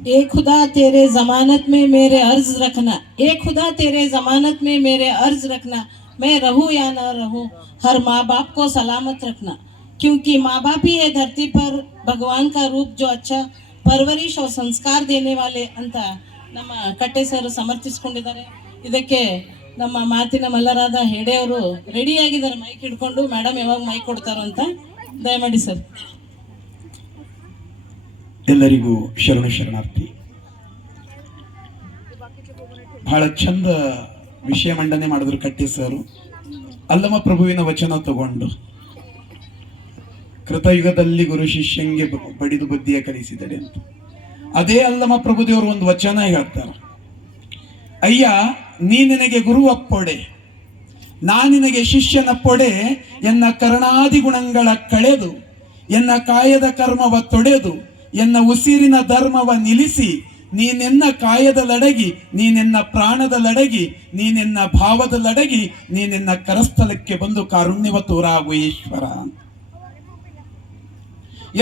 ए खुदा तेरे जमानत में मेरे अर्ज रखना, ए खुदा तेरे जमानत में मेरे अर्ज रखना, मैं रहूं या ना रहूं, हर माँ बाप को सलामत रखना, क्योंकि माँ बाप ही है धरती पर भगवान का रूप जो अच्छा परवरिश और संस्कार देने वाले ಅಂತ ನಮ್ಮ ಕಟ್ಟೆ ಸರ್ ಸಮರ್ಥಿಸಿಕೊಂಡಿದ್ದಾರೆ. ಇದಕ್ಕೆ ನಮ್ಮ ಮಾತಿನ ಮಲ್ಲರಾದ ಹೆಡೆ ಅವರು ರೆಡಿ ಆಗಿದ್ದಾರೆ ಮೈಕ್ ಹಿಡ್ಕೊಂಡು. ಮೇಡಮ್ ಯಾವಾಗ ಮೈಕ್ ಕೊಡ್ತಾರೋ ಅಂತ ದಯಮಾಡಿ ಸರ್. ಎಲ್ಲರಿಗೂ ಶರಣಾರ್ಥಿ. ಬಹಳ ಚಂದ ವಿಷಯ ಮಂಡನೆ ಮಾಡಿದ್ರು ಕಟ್ಟಿ ಸರ್. ಅಲ್ಲಮ ಪ್ರಭುವಿನ ವಚನ ತಗೊಂಡು ಕೃತಯುಗದಲ್ಲಿ ಗುರು ಶಿಷ್ಯಂಗೆ ಬಡಿದು ಬುದ್ಧಿಯ ಕಲಿಸಿದಡೆ ಅಂತ. ಅದೇ ಅಲ್ಲಮ ಪ್ರಭುದೇವರು ಒಂದು ವಚನ ಹೇಳ್ತಾರೆ, ಅಯ್ಯ ನೀ ನಿನಗೆ ಗುರು ಅಪ್ಪೊಡೆ, ನಾ ನಿನಗೆ ಶಿಷ್ಯನಪ್ಪೊಡೆ, ಎನ್ನ ಕರ್ಣಾದಿ ಗುಣಗಳ ಕಳೆದು ಎನ್ನ ಕಾಯದ ಕರ್ಮವ ತೊಡೆದು ಎನ್ನ ಉಸಿರಿನ ಧರ್ಮವ ನಿಲ್ಲಿಸಿ ನೀನೆನ್ನ ಕಾಯದಲಡಗಿ ನೀನೆನ್ನ ಪ್ರಾಣದಲಡಗಿ ನೀನೆನ್ನ ಭಾವದಲಡಗಿ ನೀನೆನ್ನ ಕರಸ್ಥಲಕ್ಕೆ ಬಂದು ಕಾರುಣ್ಯವ ತೋರಾಗು ಈಶ್ವರ.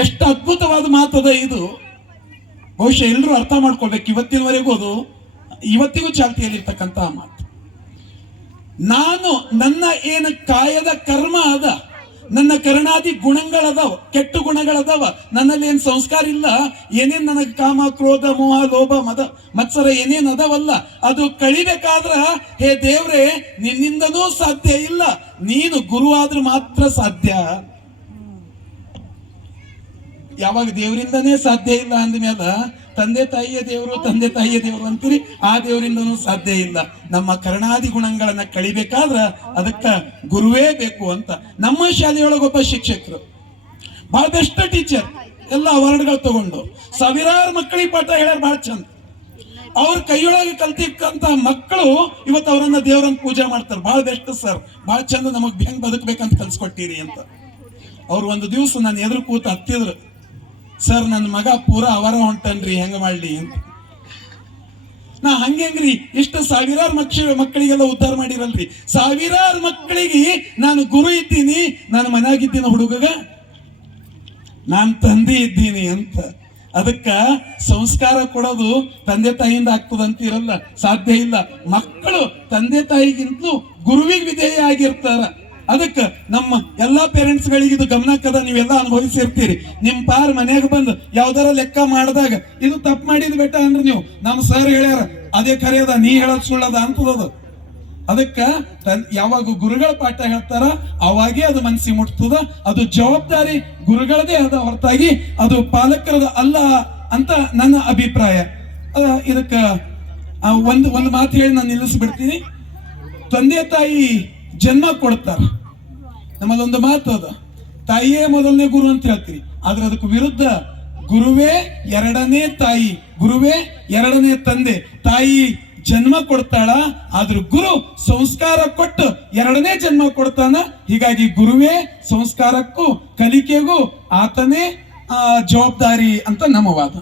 ಎಷ್ಟು ಅದ್ಭುತವಾದ ಮಾತದ ಇದು. ಬಹುಶಃ ಎಲ್ಲರೂ ಅರ್ಥ ಮಾಡ್ಕೊಳ್ಬೇಕು. ಇವತ್ತಿನವರೆಗೂ ಅದು ಇವತ್ತಿಗೂ ಚಾಲ್ತಿಯಲ್ಲಿರ್ತಕ್ಕಂತಹ ಮಾತು. ನಾನು ನನ್ನ ಏನು ಕಾಯದ ಕರ್ಮ ಅದ, ನನ್ನ ಕರ್ಣಾದಿ ಗುಣಗಳದವ, ಕೆಟ್ಟ ಗುಣಗಳದವ, ನನ್ನಲ್ಲಿ ಏನ್ ಸಂಸ್ಕಾರ ಇಲ್ಲ, ಏನೇನ್ ನನಗೆ ಕಾಮ ಕ್ರೋಧ ಮೋಹ ಲೋಭ ಮದ ಮತ್ಸರ ಏನೇನ್ ಅದವಲ್ಲ, ಅದು ಕಳಿಬೇಕಾದ್ರ ಹೇ ದೇವ್ರೆ ನಿನ್ನಿಂದನೂ ಸಾಧ್ಯ ಇಲ್ಲ, ನೀನು ಗುರು ಆದ್ರೂ ಮಾತ್ರ ಸಾಧ್ಯ. ಯಾವಾಗ ದೇವರಿಂದನೇ ಸಾಧ್ಯ ಇಲ್ಲ ಅಂದ್ಮೇಲೆ ತಂದೆ ತಾಯಿಯ ದೇವರು ತಂದೆ ತಾಯಿಯ ದೇವರು ಅಂತೀರಿ, ಆ ದೇವರಿಂದನೂ ಸಾಧ್ಯ ಇಲ್ಲ. ನಮ್ಮ ಕರ್ಣಾದಿ ಗುಣಗಳನ್ನ ಕಳಿಬೇಕಾದ್ರ ಅದಕ್ಕ ಗುರುವೇ ಬೇಕು ಅಂತ. ನಮ್ಮ ಶಾಲೆಯೊಳಗೊಬ್ಬ ಶಿಕ್ಷಕರು ಬಹಳ ಬೆಸ್ಟ್ ಟೀಚರ್, ಎಲ್ಲ ಅವಾರ್ಡ್ಗಳು ತಗೊಂಡು ಸಾವಿರಾರು ಮಕ್ಕಳಿಗೆ ಪಾಠ ಹೇಳ್ಯಾರ ಬಹಳ ಚಂದ. ಅವ್ರ ಕೈಯೊಳಗೆ ಕಲ್ತಿಕ್ಕಂತ ಮಕ್ಕಳು ಇವತ್ತು ಅವರನ್ನ ದೇವರನ್ನ ಪೂಜೆ ಮಾಡ್ತಾರೆ. ಬಹಳ ಬೆಸ್ಟ್ ಸರ್, ಬಹಳ ಚಂದ ನಮಗ್ ಹೆಂಗ್ ಬದುಕ್ಬೇಕಂತ ಕಲ್ಸ್ಕೊಟ್ಟಿರಿ ಅಂತ. ಅವ್ರು ಒಂದು ದಿವಸ ನಾನು ಎದುರು ಕೂತ ಹತ್ತಿದ್ರು, ಸರ್ ನನ್ನ ಮಗ ಪೂರಾ ಅವರ ಹೊಂಟನ್ರಿ, ಹೆಂಗ ಮಾಡ್ಲಿ ಅಂತ. ನಾ ಹಂಗ್ರಿ ಇಷ್ಟು ಸಾವಿರಾರು ಮಕ್ಕಳಿಗೆಲ್ಲ ಉದ್ಧಾರ ಮಾಡಿರಲ್ರಿ, ಸಾವಿರಾರು ಮಕ್ಕಳಿಗೆ ನಾನು ಗುರು ಇದ್ದೀನಿ, ನಾನು ಮನ್ಯಾಗಿದ್ದೀನಿ ಹುಡುಗಗ ನಾನು ತಂದೆ ಇದ್ದೀನಿ ಅಂತ. ಅದಕ್ಕ ಸಂಸ್ಕಾರ ಕೊಡೋದು ತಂದೆ ತಾಯಿಯಿಂದ ಆಗ್ತದಂತಿರಲ್ಲ, ಸಾಧ್ಯ ಇಲ್ಲ. ಮಕ್ಕಳು ತಂದೆ ತಾಯಿಗಿಂತಲೂ ಗುರುವಿಗೆ ವಿಧೇಯ ಆಗಿರ್ತಾರ. ಅದಕ್ಕೆ ನಮ್ಮ ಎಲ್ಲಾ ಪೇರೆಂಟ್ಸ್ ಗಳಿಗೆ ಇದು ಗಮನಕ್ಕದ, ನೀವೆಲ್ಲ ಅನುಭವಿಸಿರ್ತೀರಿ. ನಿಮ್ ಪಾರ್ ಮನೆಯಾಗ ಬಂದು ಯಾವ್ದಾರ ಲೆಕ್ಕ ಮಾಡಿದಾಗ ಇದು ತಪ್ಪು ಮಾಡಿದ್ ಬೇಟ ಅಂದ್ರೆ ನೀವು ನಮ್ಮ ಸರ್ ಹೇಳ್ಯಾರ ಅದೇ ಕರೆಯದ, ನೀ ಹೇಳೋದ್ ಸುಳ್ಳದ ಅಂತದದು. ಅದಕ್ಕ ಯಾವಾಗ ಗುರುಗಳ ಪಾಠ ಹೇಳ್ತಾರ ಅವಾಗೇ ಅದು ಮನಸ್ಸಿಗೆ ಮುಟ್ತದ. ಅದು ಜವಾಬ್ದಾರಿ ಗುರುಗಳದೇ ಅದ ಹೊರತಾಗಿ ಅದು ಪಾಲಕರದ ಅಲ್ಲ ಅಂತ ನನ್ನ ಅಭಿಪ್ರಾಯ. ಇದಕ್ಕ ಒಂದು ಮಾತು ಹೇಳಿ ನಾನು ನಿಲ್ಲಿಸ್ಬಿಡ್ತೀನಿ. ತಂದೆ ತಾಯಿ ಜನ್ಮ ಕೊಡ್ತಾರ, ನಮ್ಮದೊಂದು ಮಾತು ಅದ, ತಾಯಿಯೇ ಮೊದಲನೇ ಗುರು ಅಂತ ಹೇಳ್ತೀರಿ. ಆದ್ರೆ ಅದಕ್ಕೆ ವಿರುದ್ಧ ಗುರುವೇ ಎರಡನೇ ತಾಯಿ, ಗುರುವೇ ಎರಡನೇ ತಂದೆ. ತಾಯಿ ಜನ್ಮ ಕೊಡ್ತಾಳ, ಆದ್ರೂ ಗುರು ಸಂಸ್ಕಾರ ಕೊಟ್ಟು ಎರಡನೇ ಜನ್ಮ ಕೊಡ್ತಾನ. ಹೀಗಾಗಿ ಗುರುವೇ ಸಂಸ್ಕಾರಕ್ಕೂ ಕಲಿಕೆಗೂ ಆತನೇ ಜವಾಬ್ದಾರಿ ಅಂತ ನಮ್ಮ ವಾದ.